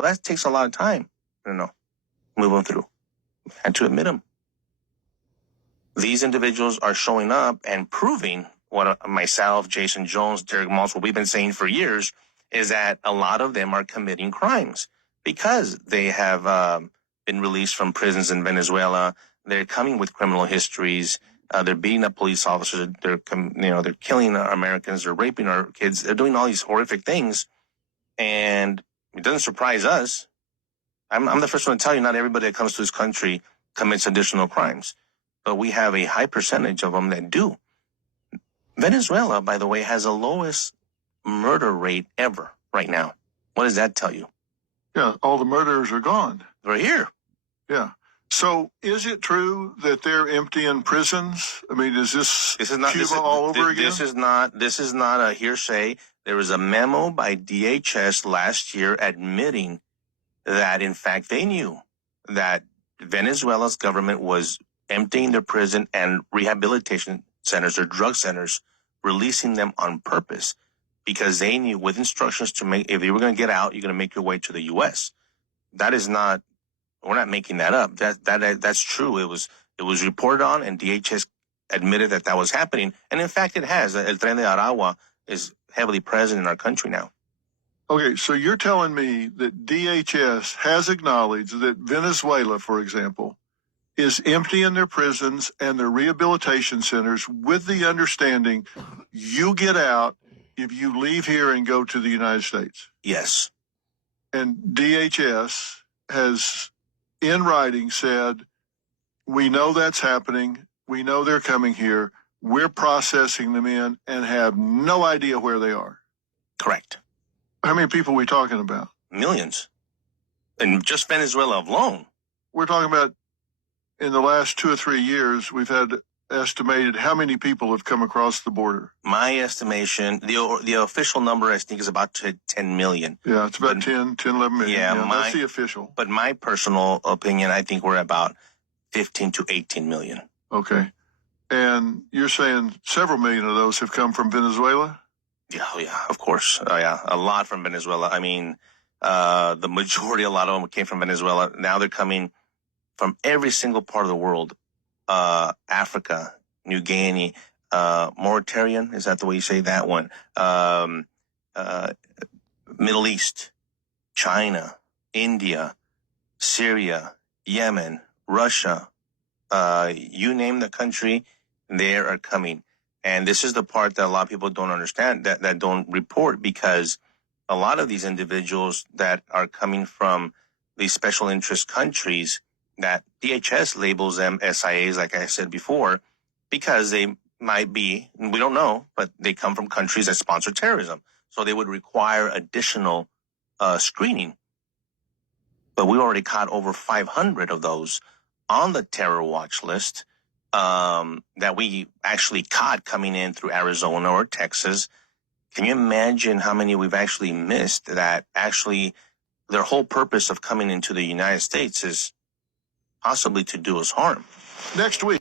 Well, that takes a lot of time. Move them through. And to admit them. These individuals are showing up and proving what myself, Jason Jones, Derek Moss, what we've been saying for years, is that a lot of them are committing crimes because they have been released from prisons in Venezuela. They're coming with criminal histories. They're beating up police officers. They're killing Americans. They're raping our kids. They're doing all these horrific things. And it doesn't surprise us. I'm the first one to tell you, not everybody that comes to this country commits additional crimes. But we have a high percentage of them that do. Venezuela, by the way, has the lowest murder rate ever right now. What does that tell you? Yeah, all the murderers are gone. They're here. Yeah. So is it true that they're emptying prisons? I mean, is this Cuba all over again? This is not a hearsay. There was a memo by DHS last year admitting that, in fact, they knew that Venezuela's government was emptying their prison and rehabilitation centers or drug centers, releasing them on purpose because they knew with instructions to make, if you were going to get out, you're going to make your way to the U.S. That is not, we're not making that up. That's true. It was reported on, and DHS admitted that was happening. And in fact, it has. El Tren de Aragua is heavily present in our country now. Okay, so you're telling me that DHS has acknowledged that Venezuela, for example, is emptying their prisons and their rehabilitation centers with the understanding you get out if you leave here and go to the United States. Yes. And DHS has, in writing, said, we know that's happening. We know they're coming here. We're processing them in and have no idea where they are. Correct. How many people are we talking about? Millions. And just Venezuela alone. We're talking about in the last 2 or 3 years, we've had estimated how many people have come across the border. My estimation, the official number, I think, is about 10 million. Yeah, it's about 10, 11 million. Yeah, that's the official. But my personal opinion, I think we're about 15 to 18 million. Okay. And you're saying several million of those have come from Venezuela? Yeah, of course. A lot from Venezuela. I mean, the majority, a lot of them came from Venezuela. Now they're coming from every single part of the world. Africa, New Guinea, Mauritanian, is that the way you say that one? Middle East, China, India, Syria, Yemen, Russia, you name the country, they are coming. And this is the part that a lot of people don't understand, that don't report, because a lot of these individuals that are coming from these special interest countries, that DHS labels them SIAs, like I said before, because they might be, we don't know, but they come from countries that sponsor terrorism. So they would require additional screening. But we already caught over 500 of those on the terror watch list that we actually caught coming in through Arizona or Texas. Can you imagine how many we've actually missed that actually their whole purpose of coming into the United States is possibly to do us harm? Next week.